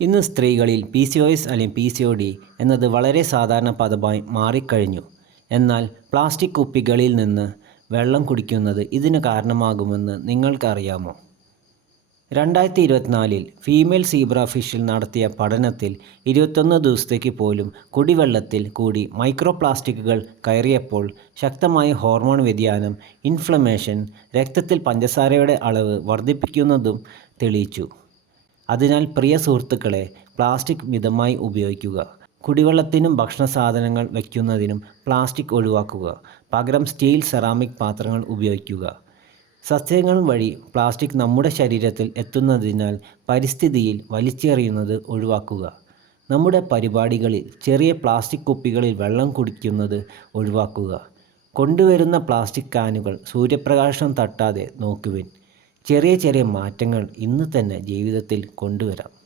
ഇന്ന് സ്ത്രീകളിൽ PCOS അല്ലെങ്കിൽ PCOD എന്നത് വളരെ സാധാരണ പദമായി മാറിക്കഴിഞ്ഞു. എന്നാൽ പ്ലാസ്റ്റിക് കുപ്പികളിൽ നിന്ന് വെള്ളം കുടിക്കുന്നത് ഇതിന് കാരണമാകുമെന്ന് നിങ്ങൾക്കറിയാമോ? 2024 ഫീമെയിൽ സീബ്ര ഫിഷിൽ നടത്തിയ പഠനത്തിൽ 21 ദിവസത്തേക്ക് പോലും കുടിവെള്ളത്തിൽ കൂടി മൈക്രോ പ്ലാസ്റ്റിക്കുകൾ കയറിയപ്പോൾ ശക്തമായ ഹോർമോൺ വ്യതിയാനം, ഇൻഫ്ലമേഷൻ, രക്തത്തിൽ പഞ്ചസാരയുടെ അളവ് വർദ്ധിപ്പിക്കുന്നതും തെളിയിച്ചു. അതിനാൽ പ്രിയ സുഹൃത്തുക്കളെ, പ്ലാസ്റ്റിക് മിതമായി ഉപയോഗിക്കുക. കുടിവെള്ളത്തിനും ഭക്ഷണ സാധനങ്ങൾ വയ്ക്കുന്നതിനും പ്ലാസ്റ്റിക് ഒഴിവാക്കുക. പകരം സ്റ്റീൽ, സെറാമിക് പാത്രങ്ങൾ ഉപയോഗിക്കുക. സസ്യങ്ങൾ വഴി പ്ലാസ്റ്റിക് നമ്മുടെ ശരീരത്തിൽ എത്തുന്നതിനാൽ പരിസ്ഥിതിയിൽ വലിച്ചെറിയുന്നത് ഒഴിവാക്കുക. നമ്മുടെ പരിപാടികളിൽ ചെറിയ പ്ലാസ്റ്റിക് കുപ്പികളിൽ വെള്ളം കുടിക്കുന്നത് ഒഴിവാക്കുക. കൊണ്ടുവരുന്ന പ്ലാസ്റ്റിക് കാനുകൾ സൂര്യപ്രകാശം തട്ടാതെ നോക്കുവിൻ. ചെറിയ ചെറിയ മാറ്റങ്ങൾ ഇന്ന് തന്നെ ജീവിതത്തിൽ കൊണ്ടുവരാം.